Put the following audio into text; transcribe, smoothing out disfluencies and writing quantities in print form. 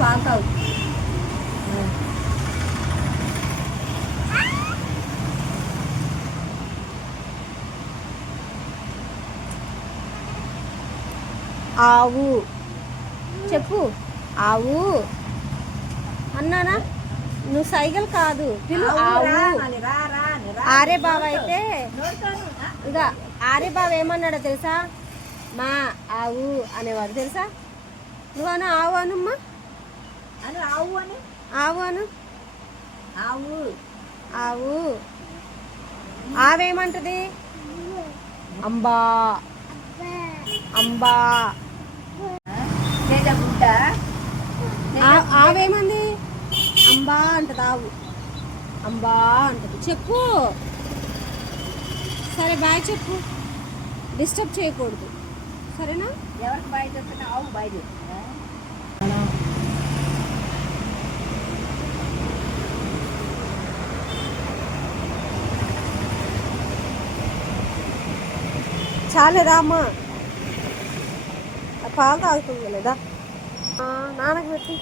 పాలు తాగు. ఆవు చెప్పు. ఆవు అన్నానా? నువ్వు సైకిల్ కాదు, పిలు. ఆవు. ఆర్య బావ అయితే ఇక ఆర్య బావ ఏమన్నాడో తెలుసా? మా ఆవు అనేవాడు తెలుసా? నువ్వను ఆవు అనుమ్మా. ఆవు అని ఆవు అను. ఆవు ఆవు. ఆవేమంటది? అంబా. అంబా. గుడ్డ. ఆవేమంది? అంబా అంటది. ఆవు అంబా అంటది. చెప్పు. సరే బాయ్ చెప్పు, డిస్టర్బ్ చేయకూడదు సరేనా? ఎవరికి బాయ్ చెప్తున్నా? ఆవు బాయ్ చెప్తున్నా. చాలేదా అమ్మా? పాలు తాగుతుంది లేదా? నాన్నకు పెట్టి